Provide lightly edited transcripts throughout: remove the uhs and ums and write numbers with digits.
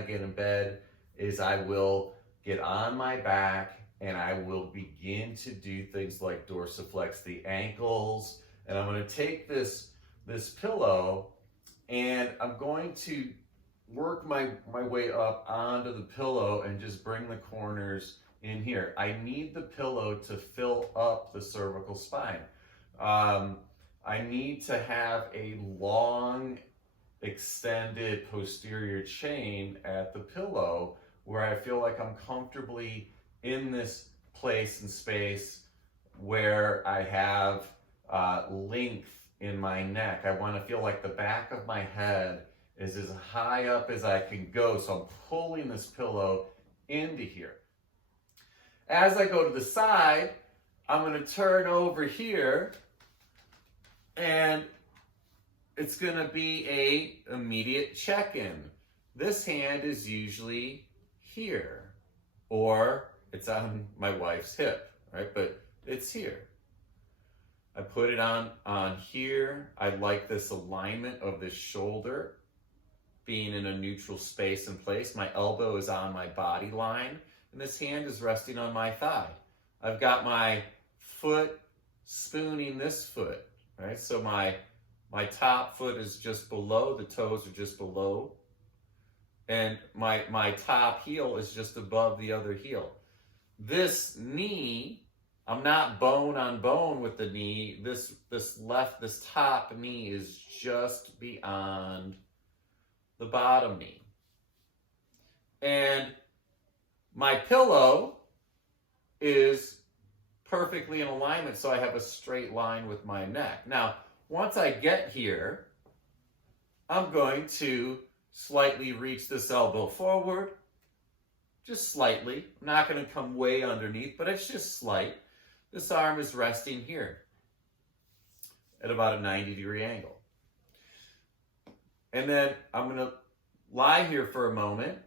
I get in bed is I will get on my back and I will begin to do things like dorsiflex the ankles. And I'm going to take this pillow and I'm going to work my way up onto the pillow and just bring the corners in here. I need the pillow to fill up the cervical spine. I need to have a long, extended posterior chain at the pillow where I feel like I'm comfortably in this place and space where I have length in my neck. I want to feel like the back of my head is as high up as I can go. So I'm pulling this pillow into here. As I go to the side, I'm going to turn over here and it's going to be a immediate check-in. This hand is usually here or it's on my wife's hip, right? But it's here. I put it on here. I like this alignment of this shoulder being in a neutral space and place. My elbow is on my body line and this hand is resting on my thigh. I've got my foot spooning this foot, right? So my top foot is just below, the toes are just below, and my top heel is just above the other heel. This knee, I'm not bone on bone with the knee. This top knee is just beyond the bottom knee. And my pillow is perfectly in alignment, so I have a straight line with my neck. Now, once I get here, I'm going to slightly reach this elbow forward, just slightly. I'm not going to come way underneath, but it's just slight. This arm is resting here at about a 90-degree angle. And then I'm going to lie here for a moment.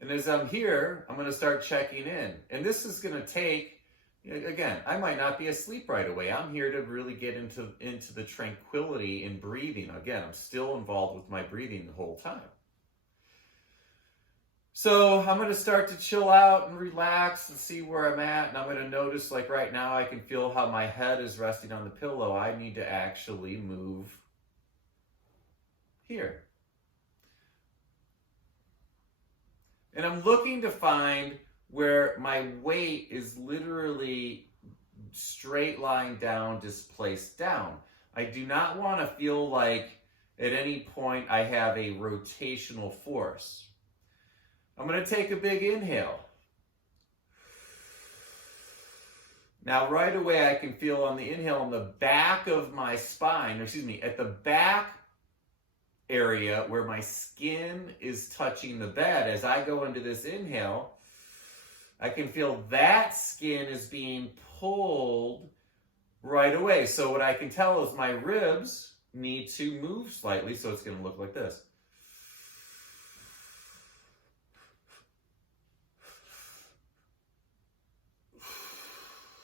And as I'm here, I'm going to start checking in. And this is going to take, again, I might not be asleep right away. I'm here to really get into the tranquility in breathing. Again, I'm still involved with my breathing the whole time. So I'm going to start to chill out and relax and see where I'm at. And I'm going to notice, like right now, I can feel how my head is resting on the pillow. I need to actually move here. And I'm looking to find where my weight is literally straight line down, displaced down. I do not want to feel like at any point I have a rotational force. I'm going to take a big inhale. Now, right away, I can feel on the inhale on the back of my spine, at the back area where my skin is touching the bed. As I go into this inhale, I can feel that skin is being pulled right away. So what I can tell is my ribs need to move slightly, so it's going to look like this.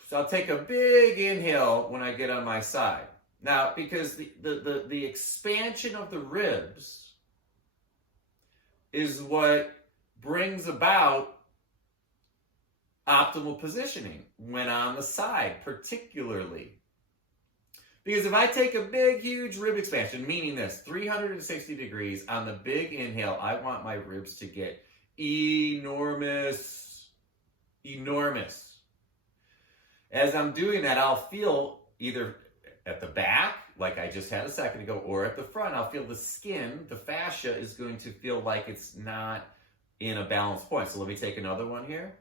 So I'll take a big inhale when I get on my side. Now, because the expansion of the ribs is what brings about optimal positioning when on the side, particularly. Because if I take a big, huge rib expansion, meaning this, 360 degrees on the big inhale, I want my ribs to get enormous, enormous. As I'm doing that, I'll feel either at the back, like I just had a second ago, or at the front, I'll feel the skin, the fascia is going to feel like it's not in a balanced point. So let me take another one here.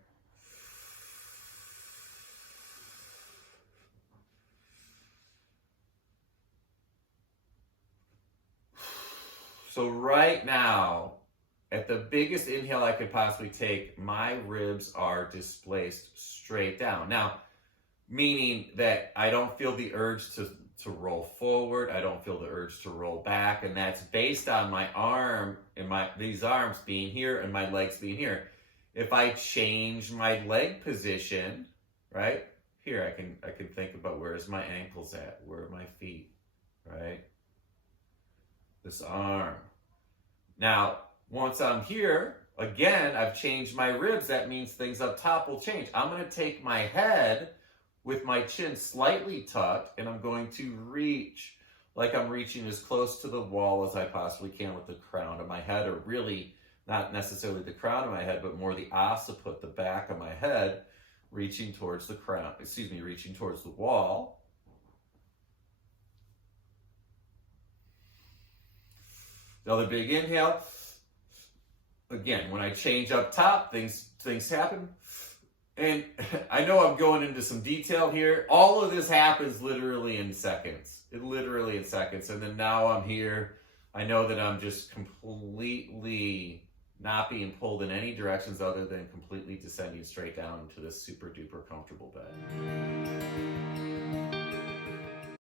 So right now, at the biggest inhale I could possibly take, my ribs are displaced straight down. Now, meaning that I don't feel the urge to roll forward. I don't feel the urge to roll back. And that's based on my arm and these arms being here and my legs being here. If I change my leg position, right? Here, I can think about where's my ankles at? Where are my feet, right? This arm. Now, once I'm here, again, I've changed my ribs. That means things up top will change. I'm going to take my head with my chin slightly tucked, and I'm going to reach like I'm reaching as close to the wall as I possibly can with the crown of my head, or really not necessarily the crown of my head, but more the occiput, the back of my head, reaching towards the crown, reaching towards the wall. Another big inhale. Again, when I change up top, things happen. And I know I'm going into some detail here. All of this happens literally in seconds. Literally in seconds. And then now I'm here. I know that I'm just completely not being pulled in any directions other than completely descending straight down into this super duper comfortable bed.